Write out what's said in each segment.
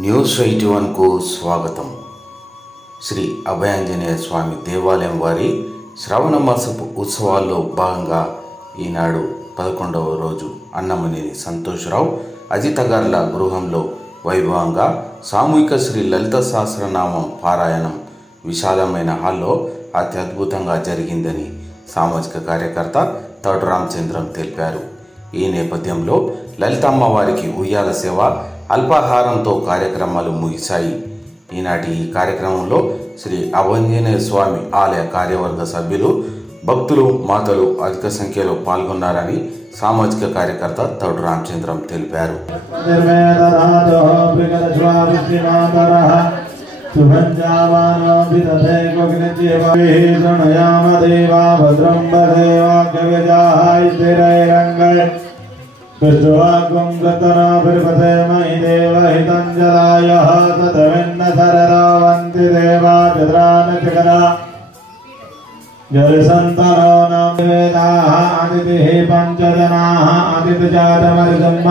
News 81కు స్వాగతం. శ్రీ అభయాంజనేయ స్వామి దేవాలయం వారి శ్రావణ మాసపు ఉత్సవాల్లో భాగంగా ఈనాడు 11వ రోజు అన్నమనేని సంతోషరావు అజితగార్ల గృహంలో వైభవంగా సామూహిక శ్రీ లలిత సహస్రనామం పారాయణం విశాలమైన హాల్లో అత్యద్భుతంగా జరిగిందని సామాజిక కార్యకర్త తోట రామచంద్రం తెలిపారు. ఈ నేపథ్యంలో లలితమ్మ వారికి ఉయ్యాల సేవ, అల్పాహారంతో కార్యక్రమాలు ముగిశాయి. ఈనాటి ఈ కార్యక్రమంలో శ్రీ అభయాంజనేయ స్వామి ఆలయ కార్యవర్గ సభ్యులు, భక్తులు, మాతలు అధిక సంఖ్యలో పాల్గొన్నారని సామాజిక కార్యకర్త తోట రామచంద్రం తెలిపారు. विश्वाग्वं गतनाभिर्पथेमहि देवहितञ्जलायः तदविन्न सररावन्ति देवा चन्द्रानचकरा जलसन्तनो नाम वेदाः अतिथिः पञ्चजनाः अतिथिजातमर्जन्म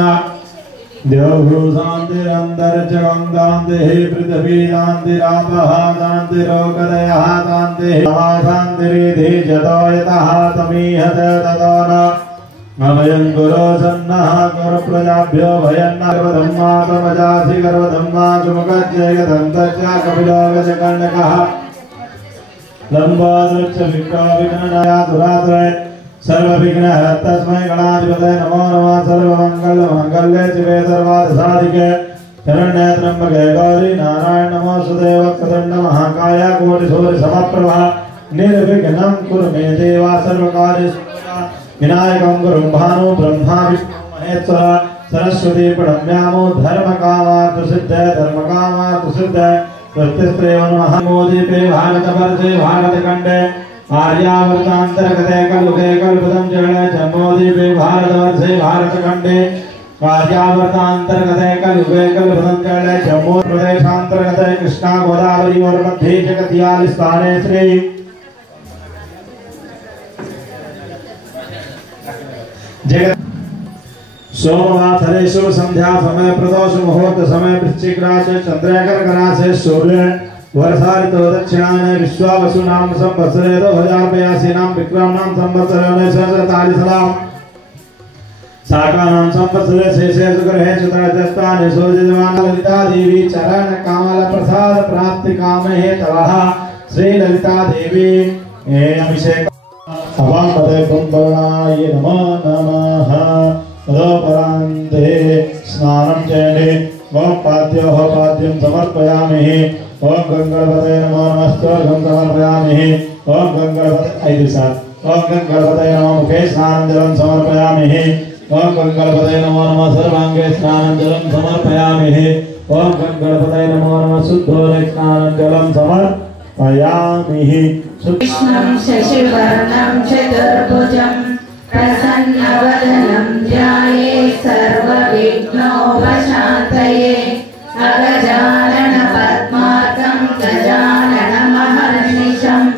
देवभूशान्तिरन्तरिक्षं शान्तिः पृथिवी शान्तिरापः शान्तिरोगदयः शान्तिः शान्तिरिति जतो यतः तमीहते ततो न अभयं गुरो सन्नः गुरु प्रजाभ्यो भयन्न गर्वधम्मा तमजासि गर्वधम्मा सुमुखज्जयगदन्तस्य कपिलोगजकर्णकः लम्बोदृक्ष विक्रविघ्ननाया दुरात्रय सर्वविघ्नहर्तस्मै गणाधिपतये नमो नमः. सर्वमङ्गलमाङ्गल्ये शिवे सर्वार्थसाधिके शरण्ये त्र्यम्बके गौरी नारायण नमोस्तुते वक्रतुण्ड महाकाय कोटिसूर्यसमप्रभा निर्विघ्नं कुरु मे देव सर्वकार्येषु विनायकं गुरुं भानु ब्रह्मा विष्णु महेश्वर सरस्वती प्रणम्यामो धर्मकामार्थ सिद्धे धर्मकामार्थ सिद्धे स्वस्तिस्त्रेव नमः. मोदीपे भारतवर्षे भारतखण्डे आर्यावर्तान्तर्गते कलुगे कल्पतं जगणे जन्मोदीपे भारतवर्षे भारतखण्डे आर्यावर्तान्तर्गते कलुगे कल्पतं जगणे जम्मू प्रदेशान्तर्गते कृष्णा गोदावरी और मध्ये जगत्यालि स्थाने श्री सोमवासरे शुभ संध्या समय प्रदोष मुहूर्त समय वृश्चिक राशि चंद्रकर राशि सूर्य वर्षा ऋतु दक्षिणायने विश्वावसु नाम संवत्सरे 2082 नाम विक्रम नाम संवत्सरे 1943 शाका नाम संवत्सरे शेषे सुग्रहे चतुर्थस्थाने सूर्यजमान ललिता देवी चरण कमल प्रसाद प्राप्ति कामे तवः श्री ललिता देवी अभिषेक अवामते कुंभवर्णाय नमो नमः. तदोपरान्ते स्नानं चेणे ओम पाद्यं समर्पयामि. ओम गंगणपतये नमो नमस्त्वर्घं समर्पयामि. ओम गंगणपतये 5 सात ओम गंगणपतये नमो मुखे स्नानं जलं समर्पयामि. ओम गंगणपतये नमो नमः सर्वांगे स्नानं जलं समर्पयामि. ओम गंगणपतये नमो नमः शुद्धोदके स्नानं जलं समर्पयामि. कृष्णं शशिवर्णं चतुर्भुजं प्रसन्नवदनं ध्यायेत् सर्वविघ्नोपशान्तये. अगजाननपद्मार्कं गजाननमहर्निशम्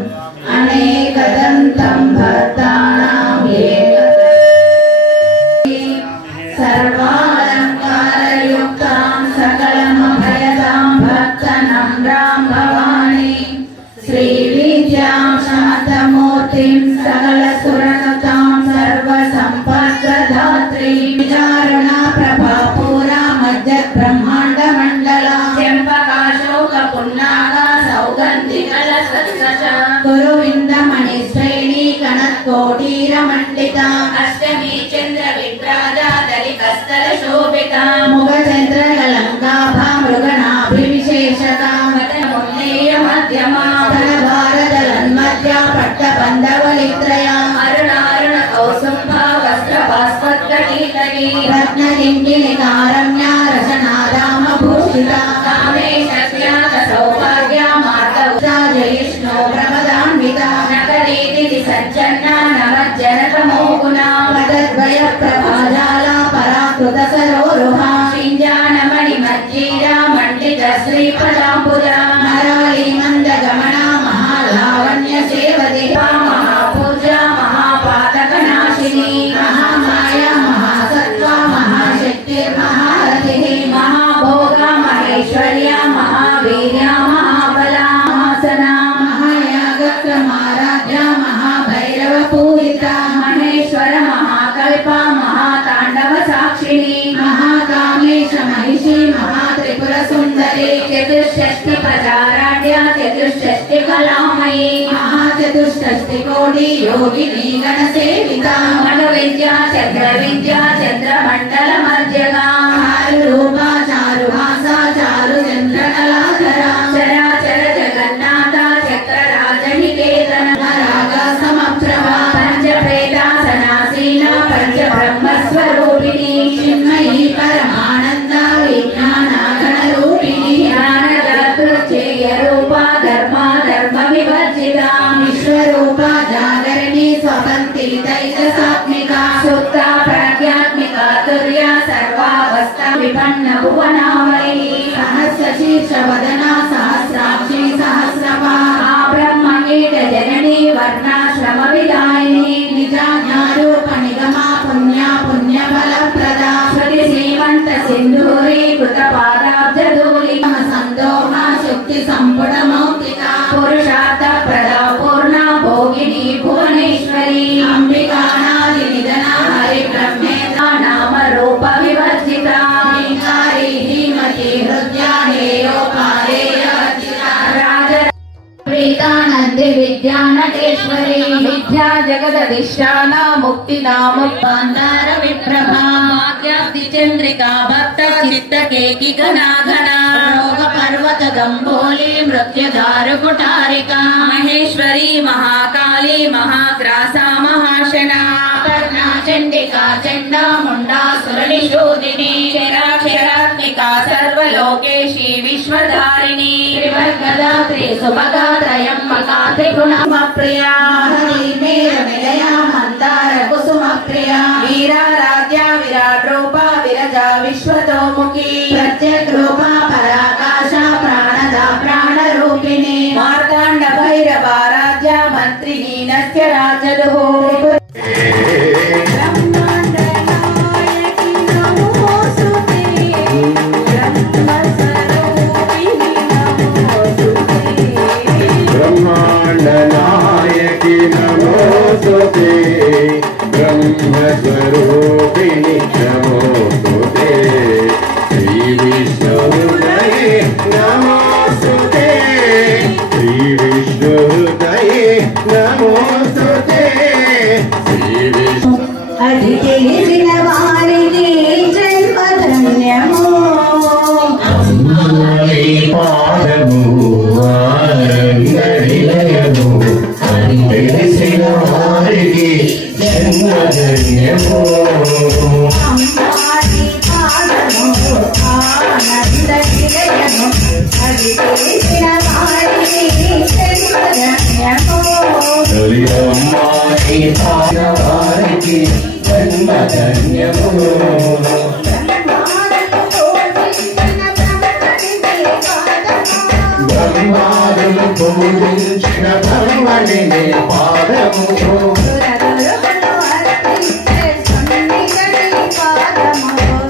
अनेकदन्तं भक्तानां सर्वालङ्कारयुक्तां सकलमभयदां भक्तनम्रां भवानी श्रीविद्यां शान्तमूर्तिं सकलसुरनुतां सर्वसम्पत्प्रदात्रीं विचारणा प्रभापूरा मध्यब्रह्माण्डमण्डला चम्पकाशोकपुन्नागा सौगन्धिकलसत्सश गुरुविन्दमणिश्रेणी कनत्कोटीरमण्डिता अष्टमी चन्द्रविभ्राजा दलिकस्तलशोभिता मुखचन्द्रकलङ्काभा मृगनाभिविशेषता मध्यमा भारतलन्मध्या पट्टबन्धवलित्रया अरुणारुण कौसुम्भा वस्त्रभास्वत्कटीतटी रत्नकिङ्किणिकारम्या रसनारामभूषिता कामेशस्याः सौभाग्या मार्गौषा जयिष्णो प्रमदान्विता नकरीति सज्जन्ना नवज्जनतमोगुणा पदद्वयप्रभाजाला पराकृतसरोरुहा शिञ्जानमणिमज्जीरा मण्डितश्रीपदाम्बुजा नराली मन्दगमना महालावण्य सेवदे महापूजा महापातकनाशिनी महामाया महासत्त्वा महाशक्तिर्महारथिः महाभोगा महेश्वर महिषी महात्रिपुर सुंदरी चतुष्षष्टि प्रचाराढ्या चतुष्षष्टि कलामयी महाचतुष्षष्टि कोटि योगिनी गणसेविता मनोविद्या चंद्रमंडल मध्यगा रूपा चारुहासा चारु चंद्रकलाधरा चराचर जगन्नाथ चक्रराजनिकेतन रागा समप्रभा पंचप्रेतासनासीना पंचब्रह्मस्वरूपिणी चिन्मयी परमानंद विज्ञानागणरूपिणी ज्ञानदातृच्छेय रूपा धर्म विवर्जिता विश्वरूपा जागरिणी स्वतंत्री तैजसात्मिका सुप्ता प्रज्ञात्मिका तुर्या सर्वावस्था विपन्न भुवनामयी सहस्रशीर्ष वदना सहस्राक्षी सहस्रपाद ब्रह्मकीट जननी वर्णाश्रम विदायिनी निजाज्ञारूप निगमा पुण्य फलप्रदा श्रुति श्रीमंत सिंधूरी कृत पादाब्जधूली संदोह शुक्ति संपुट मौक्तिका पुरुषार्थ प्रदा पूर्णा भोगिनी भुवनेश्वरी अंबिकानादि निधना हरि ब्रह्मेता नाम रूप विवर्जिता नीकारी धीमती हृद्या हेयोपादेयवतिता राज प्रीतानंदि विद्या नटेश्वरी विद्या जगदधिष्ठान मुक्ति नाम पांडार विप्रभा माद्याब्धि चंद्रिका भक्त चित्त केकि घना घना रोग पर्वत गंभोली मृत्युधारु कुठारिका महेश्वरी महाकाली महाग्रासा महाशना कर्णा चंडिका चंडा मुंडा सुरनिशोदिनी क्षराक्षरात्मिका सर्वलोकेशी विश्वधारिणी त्रिवर्गदा त्रिसुभगा त्रयंबका त्रिगुणप्रिया हरिमेर निलया मंदार कुसुम प्रिया वीराराध्या विराट रूपा विरजा विश्वतोमुखी प्रत्यक रूपा पराकाशा प्राणदा प्राणरूपिणी मार्तांड भैरवाराध्या मंत्रिणी नस्य राजदुः ब्रह्मांडनायकी नमोस्तुते ब्रह्मस्वरूपिणि नमोस्तुते श्री विष्णुहृदये नमोस्तुते श्री विष्णुहृदये नमोस्तुते श्री विष्णु अधिकेసిన వారిని జన్మధన్యము అమ్మాయి పాదము ఆరంగడిలయము తెలిసిన వారికి జన్మధన్యము అమ్మాయి పాదము ఆనంద నిలయము అధికేసిన వారిని జన్మధన్యము అమ్మాయి పాదవారికి జన్మధన్యము బ్రహ్మాదులు పూజించిన బ్రహ్మణిని పాదము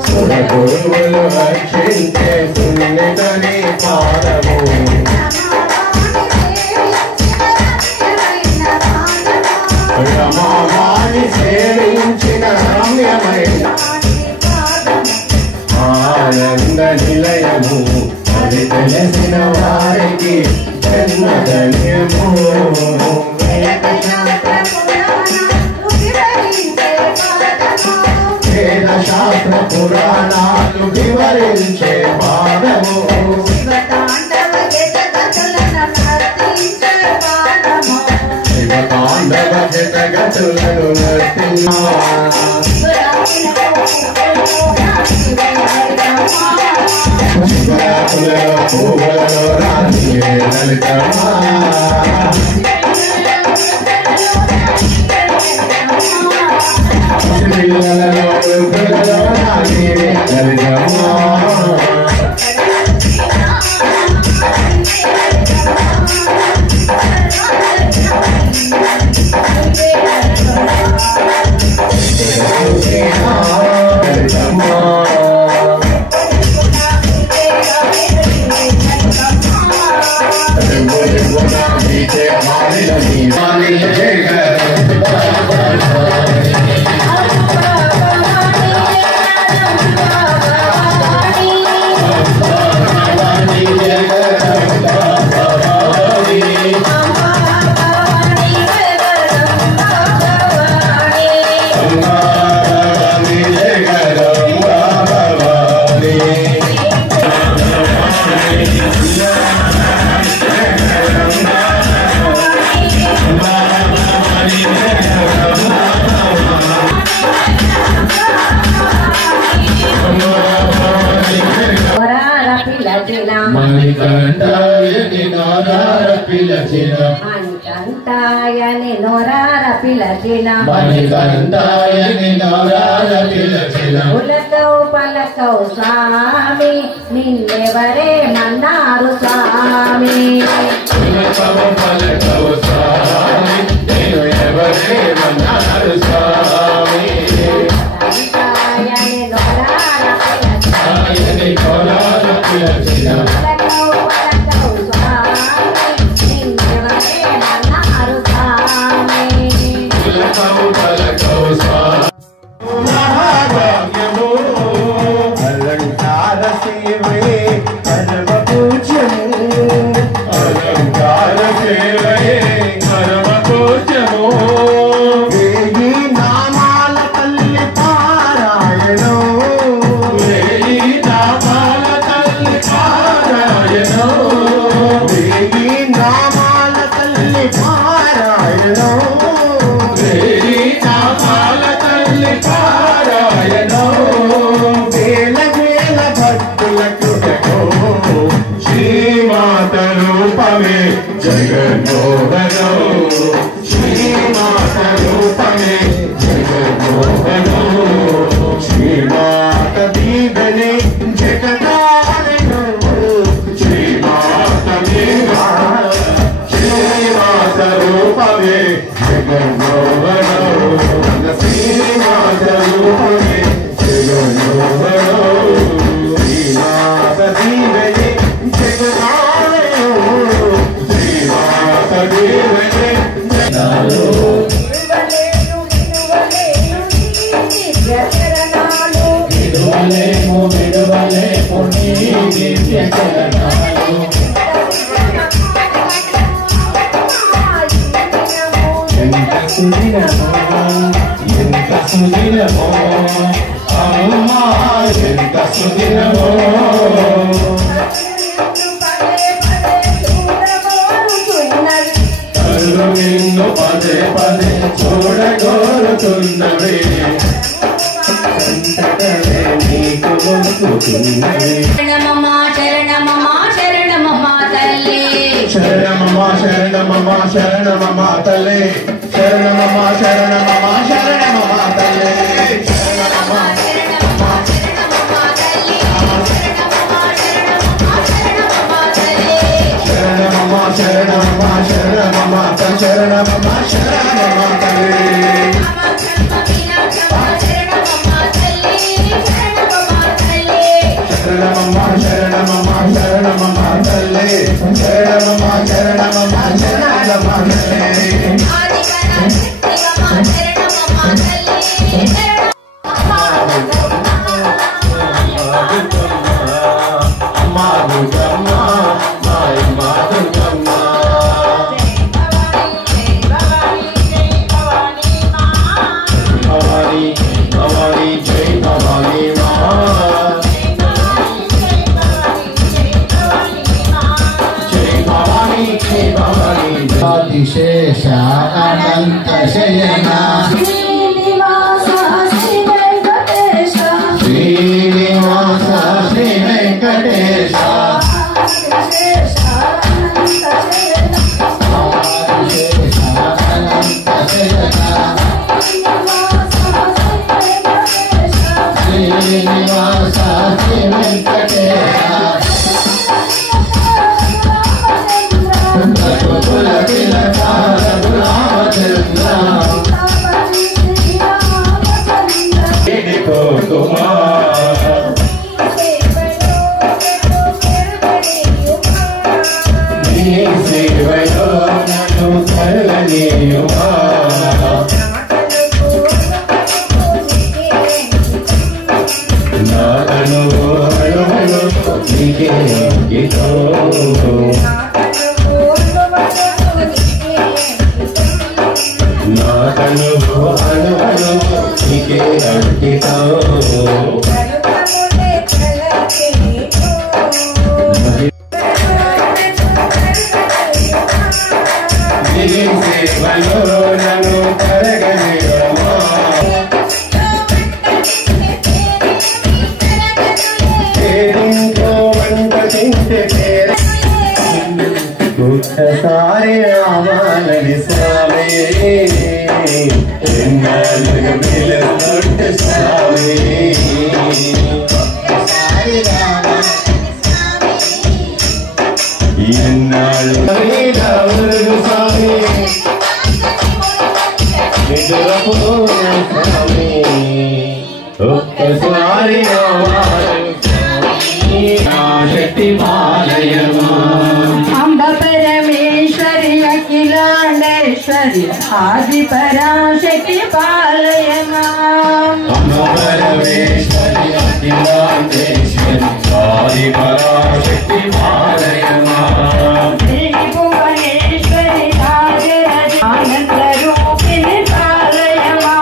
సురగురువులు రక్షించే సున్నితని పాదము రమామాని సేవించిన రమ్యమైన ఆనంద నిలయము అది తెలిసిన వారికి జన్మధన్యము వేద శాస్త్ర పురాణాలు వివరించే పాదము శివతాండవ జగతులను నర్తినా శివరాత్రులలో పూలలో రాత్రి లలితమా పిల్లలలో వృద్ధులలో రాత్రి లలితమా మణికంఠాయని నోరార పిలచిన మణికంఠాయని నోరార పిలచిన మణికంఠాయని నోరార పిలచిన ఉలకవు పలకవు స్వామి నిన్నెవరే మన్నారు స్వామి ఉలకవు పలకవు స్వామి నేను ఎవరే మన్నారు స్వామి కంఠాయని నోరార పిలచిన ఆయని నోరార పిలచిన ఉలకవు పలకవు స్వామి నిన్నెవరే మన్నారు స్వామి ఉలకవు పలకవు స్వామి మహాభాగ్యము అలంకార సేవయే పరమ పూజ్యము అలంకార సేవయే పరమ పూజ్యము వేయి నామాల తల్లి పారాయణం వేయి నామాల తల్లి పారాయణం వేయి నామాల తల్లి పారాయణం వేయి నామాల తల్లి పారాయణం వేల వేల భక్తులకు శ్రీమాత రూపమే జగన్మోహనం శ్రీమాత రూపమే జగన్మోహనం శ్రీమాత దీవెనే జగదాలయం శ్రీమాత శ్రీమాత రూపమే జగన్మోహనం శ్రీమాత రూపమే జగన్మోహనం శ్రీమాత దీవెనే జగదాలయం శ్రీమాత దేవనే విడువలేము విడువలేము నీ దివ్య చరణాలు ఎంత సుదినమో ఎంత సుదినమో అమ్మా ఎంత సుదినమో కళ్ళు నిన్ను పదే పదే చూడగోరుతున్నవి అంతటనే నీకు మొక్కుతున్నవి శరణమమ్మా శరణమమ్మా శరణమమ్మా తల్లి శరణమమ్మా శరణమమ్మా శరణమమ్మా తల్లి శరణమమ్మా శరణమమ్మా శరణమమ్మా తల్లి శరణమమ్మా శరణమమ్మా శరణమమ్మా తల్లి శరణమమ్మా శరణమమ్మా తల్లి శరణమమ్మా శరణమమ్మా శరణమమ్మా శరణమమ్మా శరణమమ్మా తల్లి శరణమమ్మా శరణమమ్మా శరణమమ్మా తల్లి శరణమమ్మా శరణమమ్మా శరణమమ్మా తల్లి అమ్మా దుర్గమ్మ మాయి మా దుర్గమ్మ భవాని భవాని జై భవాని మా జై భవాని జై భవాని ఆదిశేష అనంత శయన శ్రీనివాస శ్రీ వెంకటేశ ఆదిశేష అనంత శయన శ్రీనివాస శ్రీ వెంకటేశ రఘుకుల తిలక రఘురామచంద్ర కోకుమా నీ సేవలో నన్ను కలనీయుమా నాదను అణువులు నీకే అంకితో నాదను అణువులు నీకే అంకితో నీ సేవలో నన్ను కలగనీయుమా ఇంకో వంట తింటే ఒక్కసారి రావాలని స్వామి ఎన్నాళ్ళుగా పిలుస్తుంటే స్వామి ఎన్నాళ్ళు స్వామి నిద్రపోయిన స్వామి ఒక్కసారి రావాలని శక్తి పాలయమా అంబ పరమేశ్వరి అఖిలాండేశ్వరి ఆది పరాశక్తి పాలయమా అంబ పరమేశ్వరి అఖిలాండేశ్వరి ఆది పరాశక్తి పాలయమా శ్రీ భువనేశ్వరి ఆనంద రూపిణి పాలయమా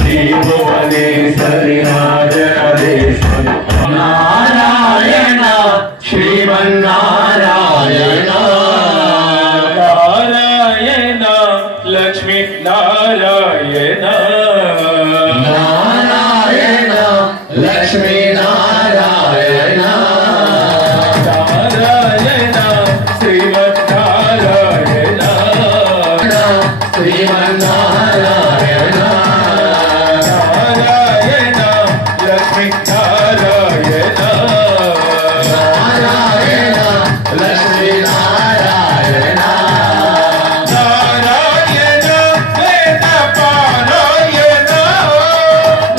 శ్రీ భువనేశ్వరి రాజరాజేశ్వరి నారాయణ శ్రీమన్నారాయణ నారాయణ లక్ష్మీ నారాయణ నారాయణ లక్ష్మీ నారాయణ నారాయణ శ్రీమన్నారాయణ శ్రీమన్నారాయణ నారాయణ లక్ష్మీ నారాయణ నారాయణ లక్ష్మీ నారాయణ నారాయణ వేద పారాయణ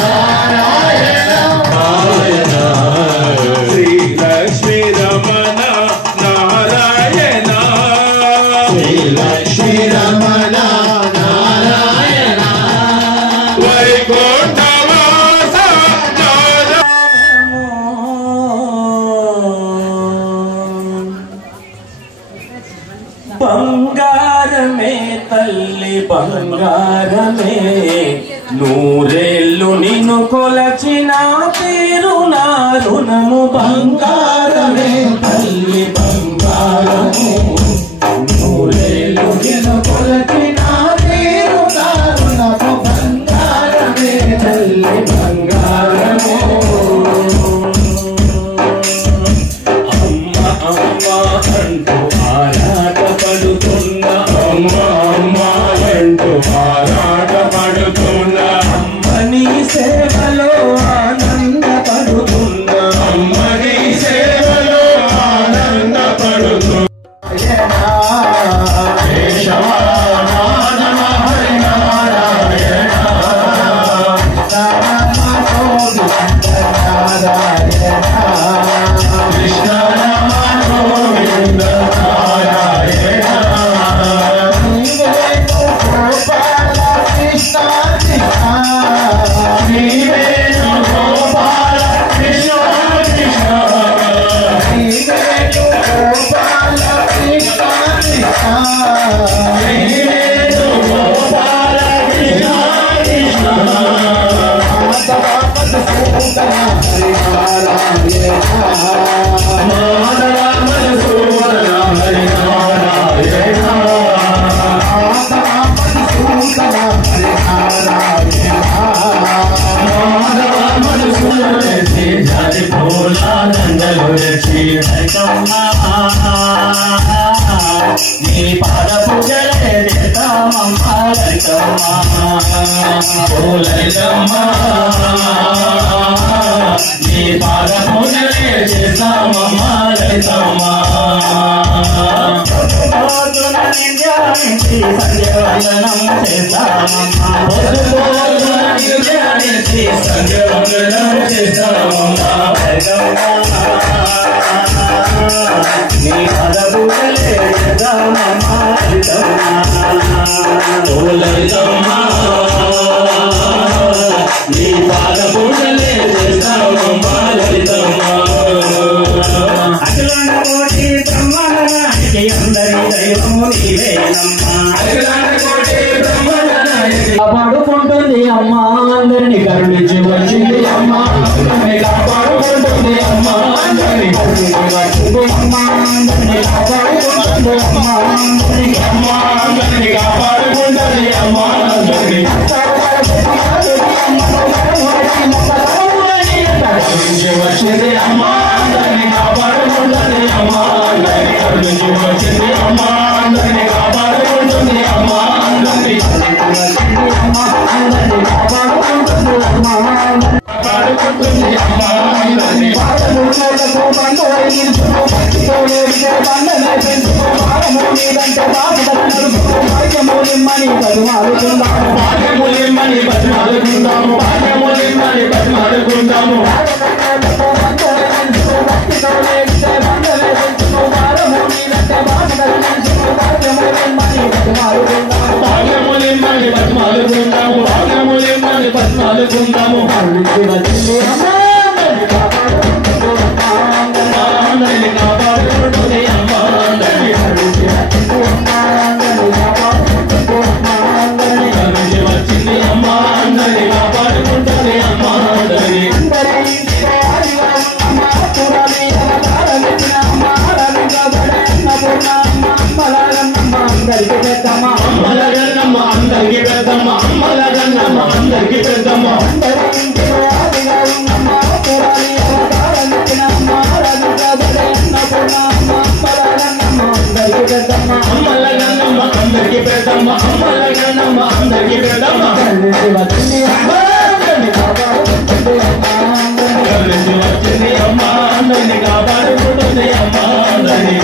నారాయణ నారాయణ శ్రీ లక్ష్మీ రమణ నారాయణ శ్రీ లక్ష్మీ రమణ నారాయణ వైకుంఠవాస బంగారమే తల్లి బంగారమే నూరేళ్ళు నిన్ను కొలచిన పేరు నా రుణము బంగారమే తల్లి బంగారము నూరేళ్ళు నిన్ను కొలచిన పేరు నా రుణము బంగారమే తల్లి బంగారము అమ్మ అమ్మ అంటూ ఆరాటపడుతున్న అమ్మ అమ్మ అంటూ ఆరాటపడుతున్న అమ్మని సేవలో ఆనందపడుతున్న అమ్మని సేవలో ఆనందపడుతున్న కేశవా మాధవ హరి నారాయణ కృష్ణ రామ గోవింద నారాయణ నీవేను గోపాల కృష్ణ కృష్ణ నీవేను గోపాల కృష్ణ కృష్ణ మాధవ మధుసూదన హరి నారాయణ మాధవ మధుసూదన శ్రీ జాతి భోలా నందలు శ్రీ హరికమ్మ నీ పాద పూజలే చేస్తామమ్మ హరికమ్మ ఓ లలితమ్మ నీ పాద పూజలే చేస్తామమ్మ లలితమ్మ పొద్దున నింద్యానికి సంధ్యవందనం చేస్తామమ్మ పొద్దున నింద్యానికి సంధ్యవందనం చేస్తామమ్మ హరికమ్మ నీ పాద పూజలే చేస్తామమ్మ లలితమ్మ ఓ లలితమ్మ నీ పాద పూజలే చేస్తామమ్మ లలితమ్మ అఖిలాండ కోటి బ్రహ్మాండానికి అందరి దైవము నీవేనమ్మ అఖిలాండ కోటి బ్రహ్మాండానికి కాపాడుకుంటుంది అమ్మ అందరిని కరుణించి వచ్చింది అమ్మ కాపాడుకుంటుంది అమ్మ అందరిని కరుణించి వచ్చింది అమ్మ అందరిని కాపాడుకుంటుంది అమ్మ అందరిని కాపాడుకుంటుంది అమ్మ అందరిని వచ్చింది అమ్మ అందరిని కాపాడుకుంటుంది అమ్మ అందరినీ కరుణించి వచ్చింది అమ్మ అందరినీ కాపాడుకుంటుంది అమ్మ అందరినీ కాపాడుకుంటుంది అమ్మ అందరినీ భాగ్యములిమ్మని బతిమాలుకుందాము భాగ్యములిమ్మని బతిమాలుకుందాము భాగ్యములిమ్మని బతిమాలుకుందాము భాగ్యములిమ్మని బతిమాలుకుందాము అందరినీ కాపాడుకుంటుంది అమ్మ అందరినీ కరుణించి వచ్చింది అమ్మ అందరినీ కాపాడుకుంటుంది అమ్మ అందరినీ అమ్మలగన్నమ్మ అందరికి పెద్దమ్మ అమ్మలగన్నమ్మ అందరికి పెద్దమ్మ అమ్మలగన్నమ్మ అందరికి పెద్దమ్మ అమ్మలగన్నమ్మ అందరికి పెద్దమ్మ కరుణించి వచ్చింది అమ్మ అందరినీ కాపాడుకుంటుంది అమ్మ అందరినీ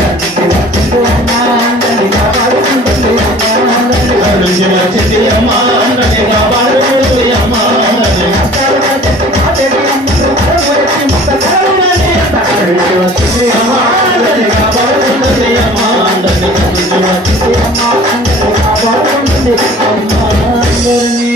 కరుణించి వచ్చింది అమ్మ అందరినీ కాపాడుకుంటుంది అమ్మ అందరినీ కాపాడుకుంటుంది అమ్మ అందరినీ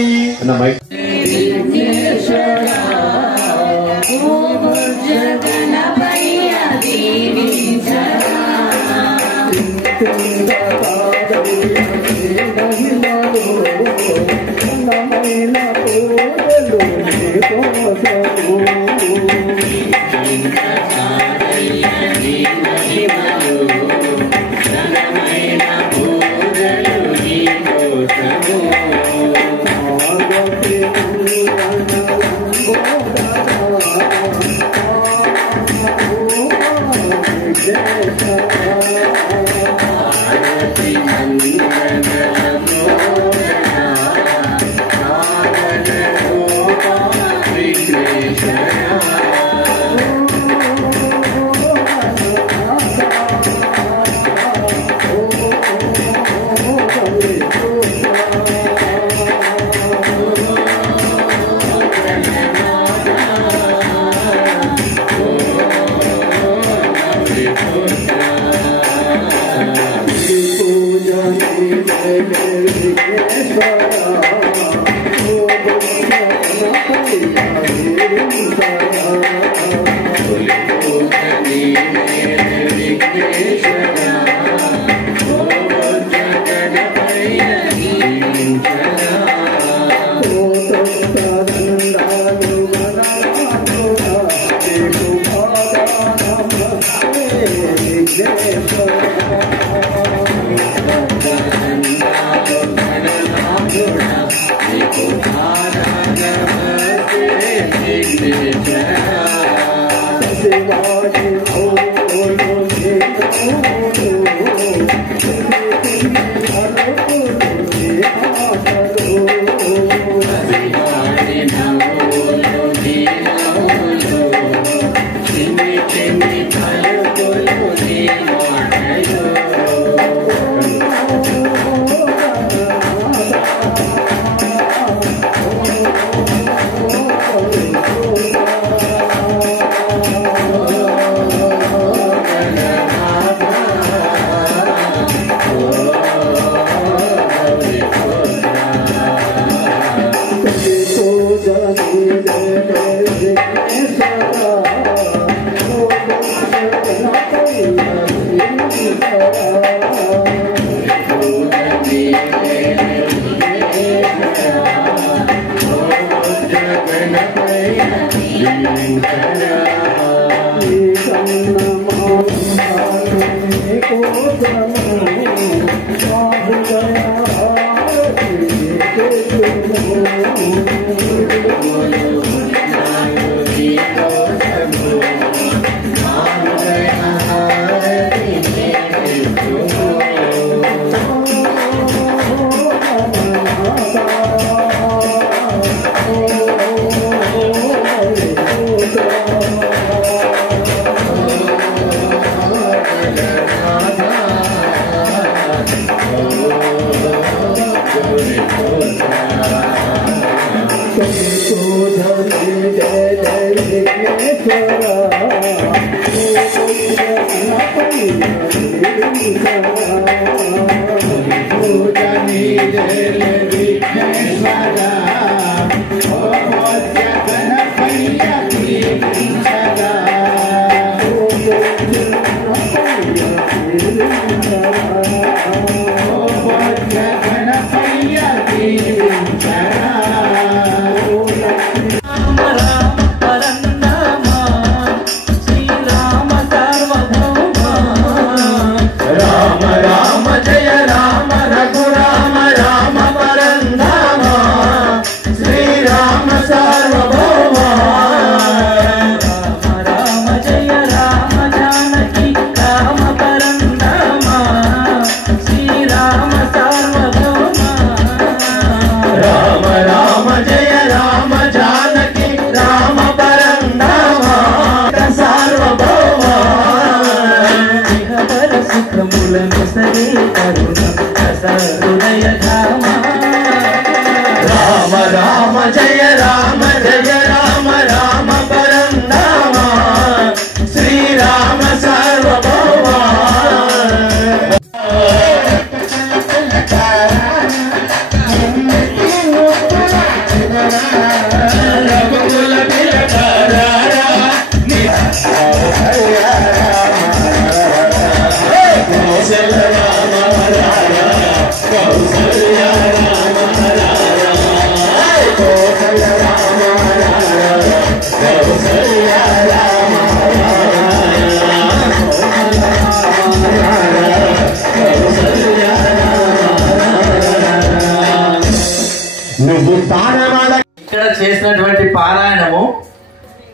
ఇక్కడ చేసినటువంటి పారాయణము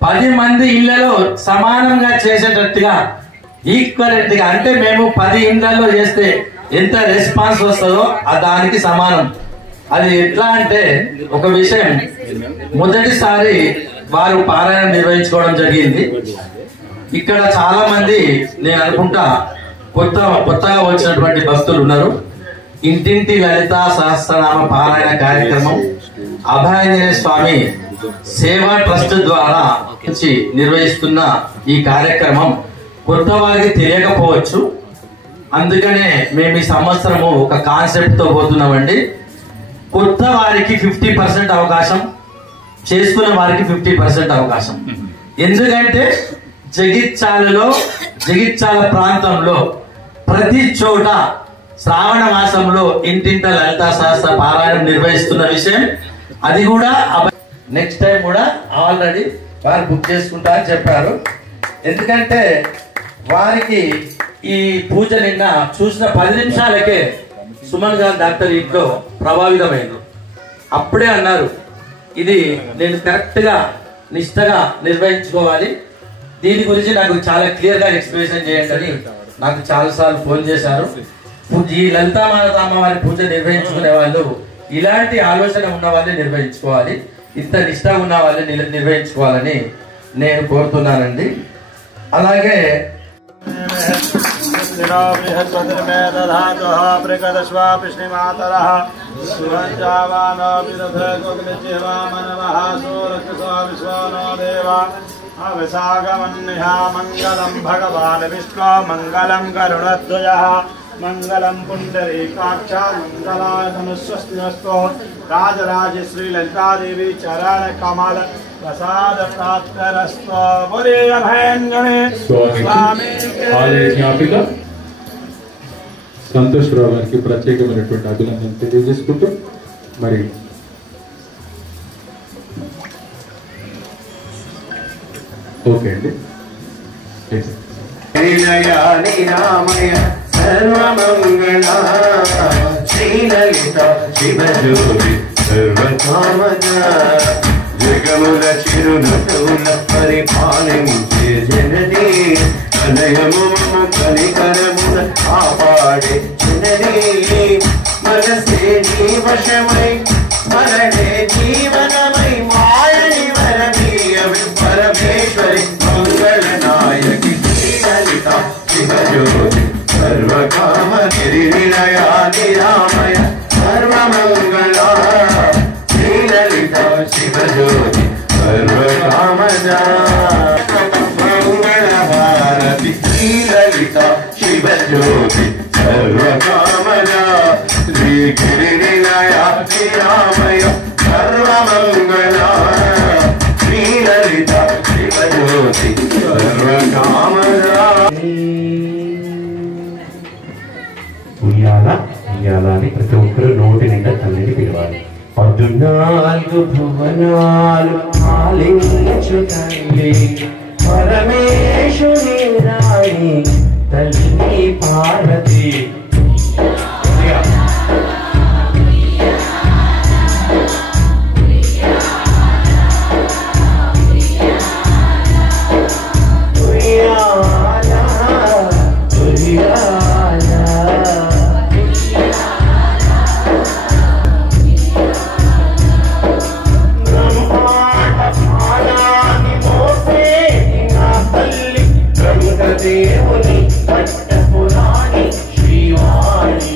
10 మంది ఇళ్లలో సమానంగా చేసేటట్టుగా ఈక్వలెంట్ గా, అంటే మేము 10 ఇళ్లలో చేస్తే ఎంత రెస్పాన్స్ వస్తుందో దానికి సమానం. అది ఎట్లా అంటే, ఒక విషయం, మొదటిసారి వారు పారాయణం నిర్వహించుకోవడం జరిగింది. ఇక్కడ చాలా మంది నేను అనుకుంటా కొత్తగా వచ్చినటువంటి భక్తులు ఉన్నారు. ఇంటింటి లలితా సహస్రనామ పారాయణ కార్యక్రమం అభయాంజనేయ స్వామి సేవా ట్రస్ట్ ద్వారా నిర్వహిస్తున్న ఈ కార్యక్రమం కొత్త వారికి తెలియకపోవచ్చు. అందుకనే మేము ఈ సంవత్సరము ఒక కాన్సెప్ట్ తో పోతున్నామండి. కొత్త వారికి 50% అవకాశం, చేసుకున్న వారికి 50% అవకాశం. ఎందుకంటే జగిత్యాల ప్రాంతంలో ప్రతి చోట శ్రావణ మాసంలో ఇంటింట లలితా సహస్ర పారాయణం నిర్వహిస్తున్న విషయం, అది కూడా నెక్స్ట్ టైం కూడా ఆల్రెడీ వారు బుక్ చేసుకుంటా అని చెప్పారు. ఎందుకంటే వారికి ఈ పూజ నిన్న చూసిన 10 నిమిషాలకే సుమన్ గారు డాక్టర్ ఇంట్లో ప్రభావితమైంది. అప్పుడే అన్నారు, ఇది నేను కరెక్ట్ గా నిష్ఠగా నిర్వహించుకోవాలి, దీని గురించి నాకు చాలా క్లియర్ గా ఎక్స్ప్లెనేషన్ చేయండి అని నాకు చాలా సార్లు ఫోన్ చేశారు. ఈ లలితామాత అమ్మవారి పూజ నిర్వహించుకునే వాళ్ళు ఇలాంటి ఆలోచన ఉన్న వాళ్ళే నిర్వహించుకోవాలి, ఇంత నిష్ఠగా ఉన్న వాళ్ళే నిర్వహించుకోవాలని నేను కోరుతున్నానండి. అలాగే మంగళం భగవాన్ విష్ణు మంగళం గరుడధ్వజః మంగళం పుండరీకాక్ష మంగళాయ ధనుస్వస్తినస్తో రాజరాజేశ్వరి లలితాదేవి చరణ కమల ప్రసాద ప్రాప్తరస్తో. బోలే అభయాంజనే స్వామి. ఆలయ జ్ఞాపిక సంతోషరావు గారికి ప్రత్యేకమైనటువంటి అభినందనలు తెలియజేసుకుంటూ మరి ఓకే అండి. రామయ సర్వమంగళ శ్రీలలిత శివజ్యోతి సర్వకామద జగముల చిరునటుల పరిపాలించే జననీ కనయము కనికరమున కాపాడే జననీ మనసే జీవశమై మరణే జీవనమై మాయని వరమీయ పరమేశ్వరి మంగళనాయకి శ్రీలలిత శివజ్యోతి సర్వకామ గిరినిలయా నిరామయ సర్వమంగళ శ్రీలలిత శివజ్యోతి సర్వకామజా మంగళ భారతి శ్రీలలిత జ్యోతి సర్వకామద శ్రీగిరినిలయ శ్రీరామయ సర్వమంగళ శ్రీలలిత శివజ్యోతి సర్వకామద. ఉయ్యాల ఉయ్యాల అని ప్రతి ఒక్కరు నోటి నిండా తల్లిని పిలవాలి. 14 భువనాలు ఆలించు తల్లి పరమేశ్వరి రాణి తల్లి పార్వతి. దేవుని పట్టపురాణి శ్రీవాణి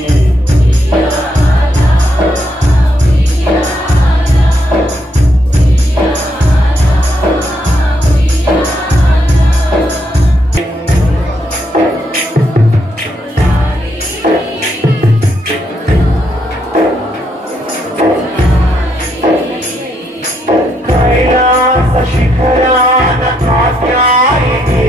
కైలాస శిఖరాన కాత్యాయిని.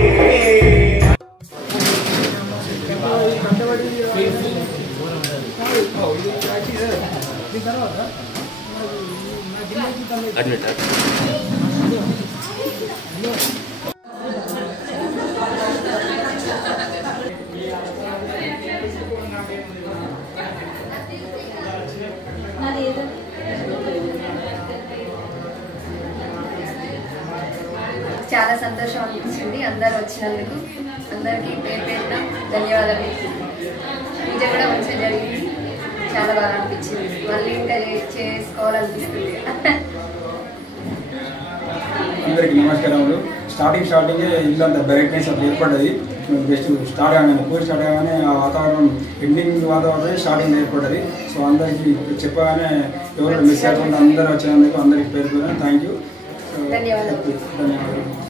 చాలా సంతోషం అనిపించింది అందరు వచ్చినందుకు. అందరికీ పేరు పేరున ధన్యవాదాలు. పూజ కూడా మంచిగా జరిగింది, చాలా బాగా అనిపించింది. మళ్ళీ ఇంకా చేసుకోవాలనిపిస్తుంది. అందరికీ నమస్కారములు. స్టార్టింగ్ ఇల్లు అంత బ్రైట్నెస్ అట్లా ఏర్పడ్డది. జస్ట్ స్టార్ట్ కాగానే పూజ స్టార్ట్ కాగానే ఆ వాతావరణం ఎండింగ్ వాతావరణం స్టార్టింగ్ ఏర్పడ్డది. సో అందరికీ చెప్పగానే ఎవరు మిస్ కాకుండా అందరూ వచ్చినందుకు అందరికీ పేరు పేరు థ్యాంక్ యూ, ధన్యవాదాలు.